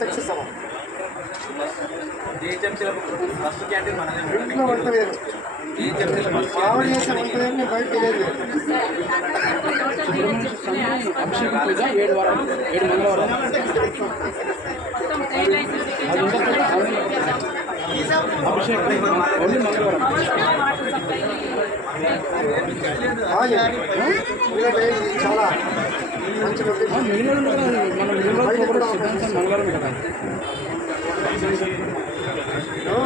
Success అవ్వాలి. First canteen మనమే ఇంట్లో వంట వేరు, మామిడి చేసే వంట వేరు, నేను బయట తెలియదు. అభిషేకం 7 మంగళవారం అభిషేకం ఓన్లీ మంగళవారం. చాలా మంచి మంగళవారం కదా.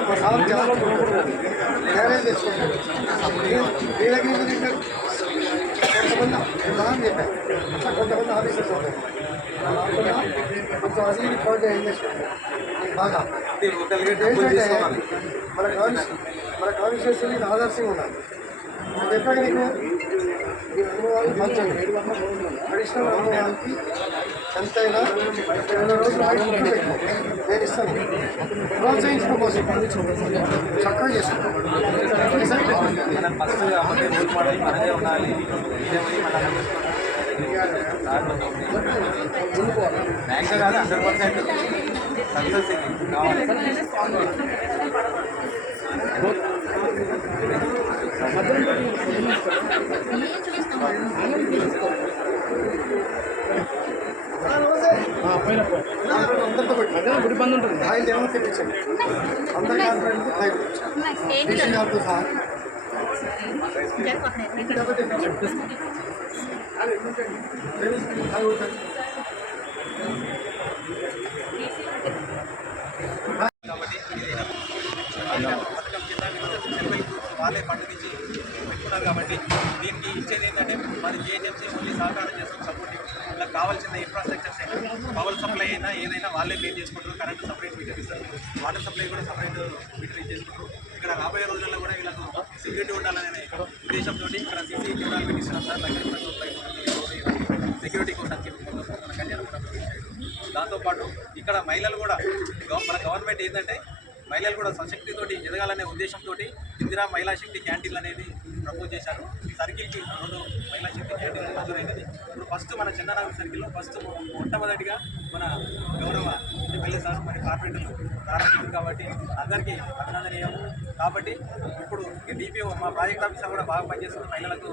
మా సార్ చాలా మ్యారేజ్ చేసుకుంటారు. వీళ్ళకి కొంతమంది చెప్పారు, అట్లా కొంతమంది ఆఫీసర్స్ ఉంటారు. కొంచెం అసలు పాయింట్ ఏం చేసుకుంటారు బాగా. మన కాన్స్టిట్యూషన్ ఇది ఆదర్శంగా ఉండాలి. నేను చెప్పాను నీకు, ఈ అనుభవాలు పంచండి. అడిషనల్ అనుభవాలకి ఎంతైనా 20 రోజులు నేను ఇస్తాను. ప్రోత్సహించడం కోసం చక్కగా చేసుకుంటాం. ఫస్ట్ రోల్ మోడల్ మనదే ఉండాలి. మ్యాక్స్ కాదు 100% సక్సెస్ కావాలి. అందరితో గుడి బంద్ ఉంటుంది. ఆయన ఏమో తెప్పించండి, అందరి కాన్ఫిడెంట్ గారితో సహా వాళ్ళే పండించి పెట్టుకున్నారు. కాబట్టి దీనికి ఇచ్చేది ఏంటంటే మరి జిహెచ్ఎంసీ ఓన్లీ సహకారం చేస్తాం, సపోర్టివ్. ఇలా కావాల్సిన ఇన్ఫ్రాస్ట్రక్చర్స్ అయినా, పవర్ సప్లై అయినా ఏదైనా వాళ్ళే పే చేసుకుంటారు. కరెంట్ సపరేట్ మీటర్ ఇస్తారు, వాటర్ సప్లై కూడా సపరేట్ మీటర్ ఇచ్చేసుకుంటారు. ఇక్కడ రాబోయే రోజుల్లో కూడా వీళ్ళకు సెక్యూరిటీ ఉండాలనే ఉద్దేశంతో ఇక్కడ సీసీ కెమెరాలు పెట్టిస్తున్నాం సార్. సెక్యూరిటీ కోసం దాంతోపాటు ఇక్కడ మహిళలు కూడా మన గవర్నమెంట్ ఏంటంటే మహిళలు కూడా స్వశక్తితోటి ఎదగాలనే ఉద్దేశంతో ఇందిరా మహిళా శక్తి క్యాంటీన్లు అనేది ప్రపోజ్ చేశారు. ఈ సర్కిల్కి 2 మహిళా శక్తి క్యాంటీన్లు మంజూరైనది. ఇప్పుడు ఫస్ట్ మన చందనగర్ సర్కిల్లో ఫస్ట్ మొట్టమొదటిగా మన గౌరవ ఎమ్మెల్యే సార్ మరి కార్పొరేటర్లు ప్రారంభించారు. కాబట్టి అందరికీ అభినందనీయం. కాబట్టి ఇప్పుడు డిపిఓ మా ప్రాజెక్ట్ ఆఫీసర్ కూడా బాగా పనిచేస్తున్న మహిళలకు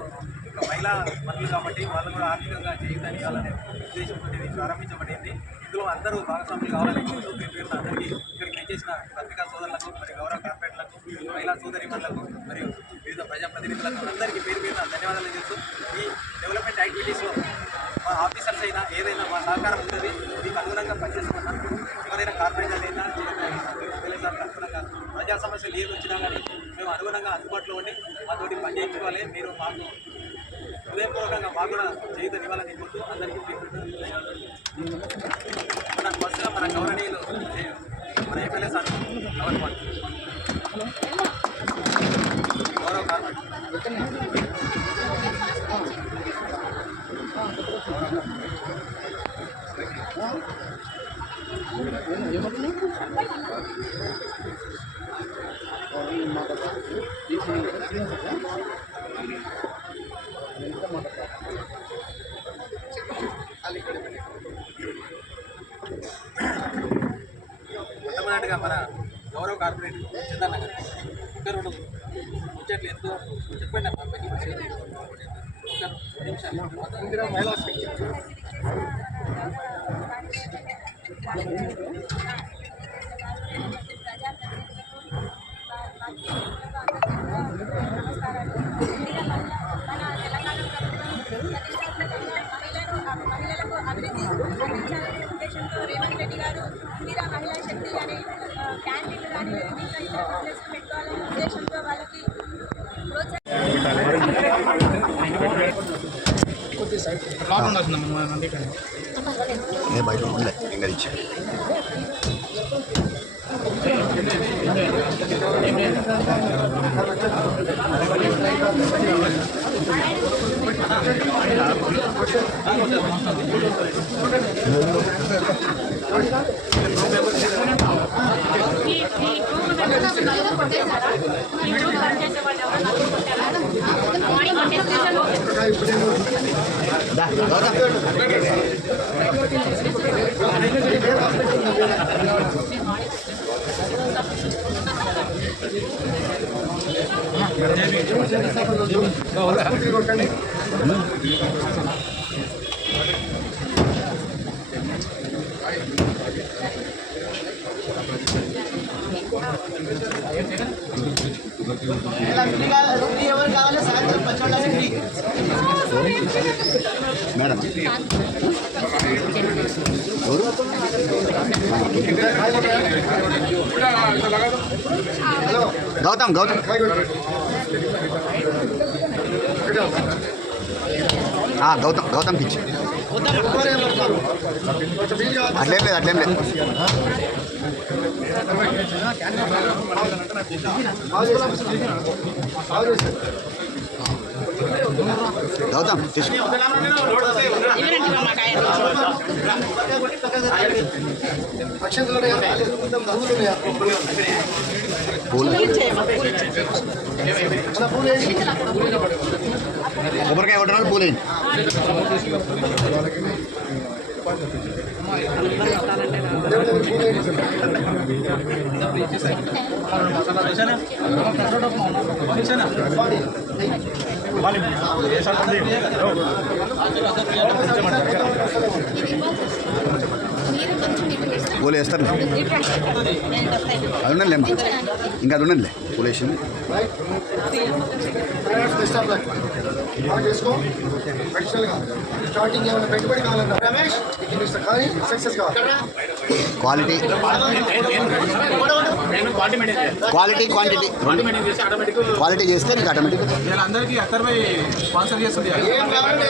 మహిళా మనులు కాబట్టి వాళ్ళు కూడా ఆర్థికంగా చేయాలనే ఉద్దేశంతో ఇది ప్రారంభించబడింది. ఇందులో అందరూ భాగస్వాములు కావాలని పేరు అందరికీ ఇక్కడికి చేసిన పత్రికా సోదరులకు మరి గౌరవ కార్పొరేట్లకు మహిళా సోదరిమణులకు మరియు వివిధ ప్రజాప్రతినిధులకు అందరికీ పేరు ధన్యవాదాలు చేస్తూ ఈ డెవలప్మెంట్ యాక్టివిటీస్లో మా ఆఫీసర్స్ అయినా ఏదైనా మా సహకారం ఉంటుంది. మీకు అనుగుణంగా పనిచేసుకున్నాం. ఎవరైనా కార్పొరేటర్లు అయినా సార్ అనుగుణంగా ప్రజా సమస్యలు ఏది వచ్చినా కానీ మేము అనుగుణంగా అందుబాటులో ఉండి మాతోటి పనిచేయించుకోవాలి. మీరు మాకు హృదయపూర్వకంగా మాకు కూడా చేయుతనివ్వాలని కోరుతూ అందరికీ మన ఫస్ట్గా మన గౌరవనీయులు మన ఎమ్మెల్యే సార్ గౌరవ కార్పొరేట్ మొట్టమొదటిగా మన గౌరవ కార్పొరేట్ చందన్న గారు ఇంకా 2 ముచ్చట్లు ఎంతో చెప్పండి ఒక 2 నిమిషాలు. ఇందిరా మహిళా శక్తి మహిళలకు అభివృద్ధి అందించాలనే ఉద్దేశంతో రేవంత్ రెడ్డి గారు ఇందిరా మహిళా శక్తి అనే క్యాంటీన్లు కానీ ఇంకా ఇతర బిజినెస్ పెట్టుకోవాలనే ఉద్దేశంతో వాళ్ళకి ప్రోత్సాహం వెంగరించారు. మేడం గౌతమ్ గౌతమ్ గౌతమ్ గౌతమ్ పిచ్చి అట్లేం లేదు గౌతమ్ తీసుకో. కొబ్బరికాయ కొట్టడానికి పూలేండి. పూలు వేస్తారు అది ఉండలేమ్మా, ఇంకా అది ఉండలే పూలు వేసింది. స్టార్టింగ్ ఏమైనా పెట్టుబడి కావాలన్నా రమేష్ కానీ సక్సెస్ కావాలి. క్వాలిటీ క్వాలిటీ క్వాంటిటీ క్వాలిటీ చేస్తే నీకు ఆటోమేటిక్. అందరికీ అక్కర్పై స్పాన్సర్ చేస్తుంది. ఏం కావాలంటే